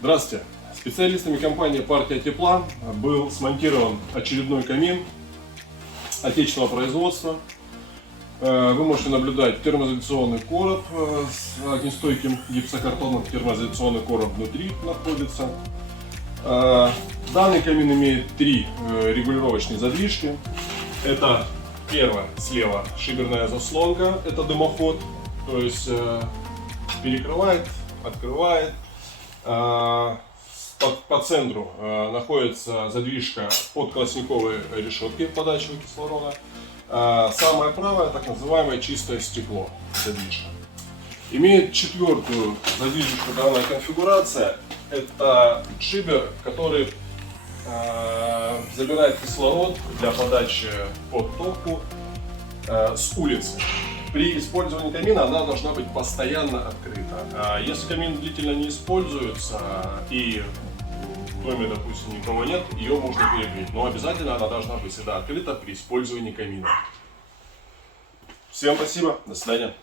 Здравствуйте! Специалистами компании «Партия тепла» был смонтирован очередной камин отечественного производства. Вы можете наблюдать термоизоляционный короб с огнестойким гипсокартоном. Термоизоляционный короб внутри находится. Данный камин имеет три регулировочные задвижки. Это первая слева шиберная заслонка, это дымоход, то есть перекрывает, открывает. По центру находится задвижка под колосниковой решеткой подачи кислорода. Самое правое, так называемое чистое стекло задвижка. Имеет четвертую задвижку данная конфигурация. Это шибер, который забирает кислород для подачи под топку с улицы. При использовании камина она должна быть постоянно открыта. Если камин длительно не используется и в доме, допустим, никого нет, ее можно перегреть. Но обязательно она должна быть всегда открыта при использовании камина. Всем спасибо, до свидания.